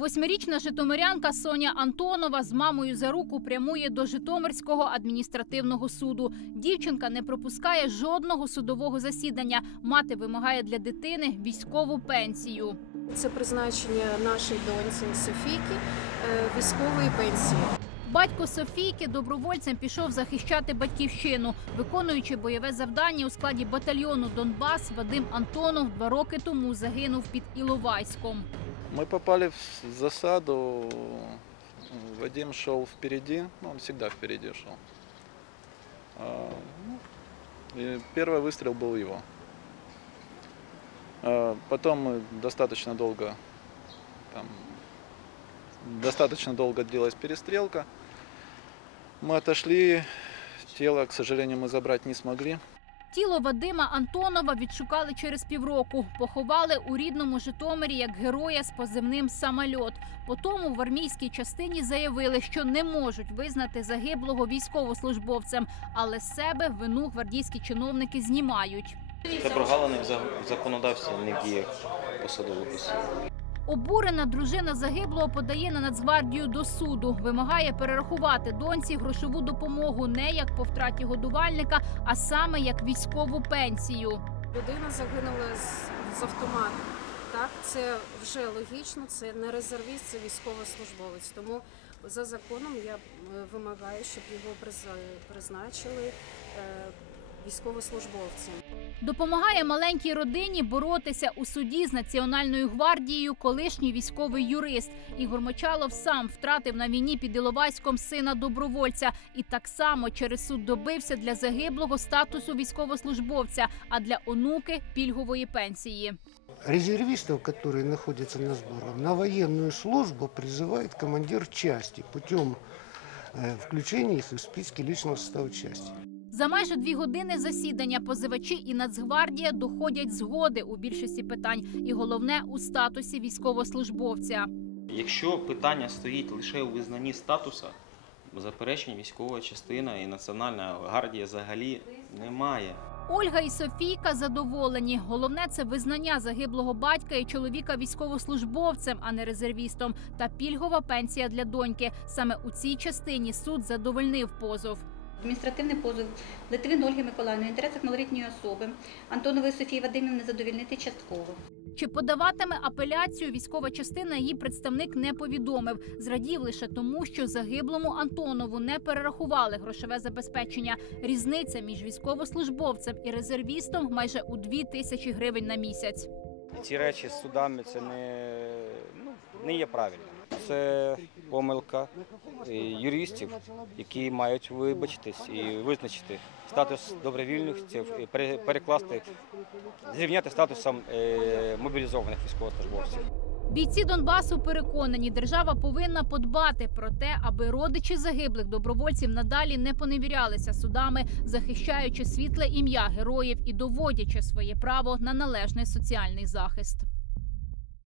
Восьмирічна житомирянка Соня Антонова з мамою за руку прямує до Житомирського адміністративного суду. Дівчинка не пропускає жодного судового засідання. Мати вимагає для дитини військову пенсію. Це призначення нашій доньці Софійки е, військової пенсії. Батько Софійки добровольцем пішов захищати батьківщину, виконуючи бойове завдання у складі батальйону Донбас. Вадим Антонов два роки тому загинув під Іловайськом. Мы попали в засаду. Вадим шел впереди, ну, он всегда впереди шел. А, ну, и первый выстрел был его. А, Потом мы достаточно долго, там, достаточно долго длилась перестрелка. Мы отошли, тело, к сожалению, мы забрать не смогли. Тіло Вадима Антонова відшукали через півроку. Поховали у рідному Житомирі як героя з позивним самольот. Потому в армійській частині заявили, що не можуть визнати загиблого військовослужбовцем, але з себе вину гвардійські чиновники знімають. Це прогалини в законодавстві не діях посадових осіб. Обурена дружина загиблого подає на Нацгвардію до суду. Вимагає перерахувати доньці грошову допомогу не як по втраті годувальника, а саме як військову пенсію. Людина загинула з, з автомату. Так, це вже логічно, це не резервіст, це військовослужбовець. Тому за законом я е, вимагаю, щоб його приз- призначили е, військовослужбовцем. Допомагає маленькій родині боротися у суді з Національною гвардією колишній військовий юрист. Ігор Мочалов сам втратив на війні під Іловайськом сина добровольця і так само через суд добився для загиблого статусу військовослужбовця, а для онуки пільгової пенсії. Резервистов, которые находятся на сборах, на военную службу призывает командир части путем э, включения их в списки личного состава части. За майже дві години засідання позивачі і Нацгвардія доходять згоди у більшості питань, і головне у статусі військовослужбовця. Якщо питання стоїть лише у визнанні статуса, заперечень військова частина і Національна гвардія взагалі немає. Ольга і Софійка задоволені. Головне це визнання загиблого батька і чоловіка військовослужбовцем, а не резервістом, та пільгова пенсія для доньки. Саме у цій частині суд задовольнив позов. Адміністративний позов Литвин Ольги Миколаївни в інтересах малолітньої особи Антонової Софії Вадимівни задовільнити частково. Чи подаватиме апеляцію військова частина її представник не повідомив. Зрадів лише тому, що загиблому Антонову не перерахували грошове забезпечення. Різниця між військовослужбовцем і резервістом майже у дві тисячі гривень на місяць. ці речі з судами це не, ну, не є правильно. Це помилка е, юристів, які мають вибачитись і визначити статус добровільних, е, перекласти, зрівняти статусом е, мобілізованих військовослужбовців. Бійці Донбасу переконані, держава повинна подбати про те, аби родичі загиблих добровольців надалі не поневірялися судами, захищаючи світле ім'я героїв і доводячи своє право на належний соціальний захист.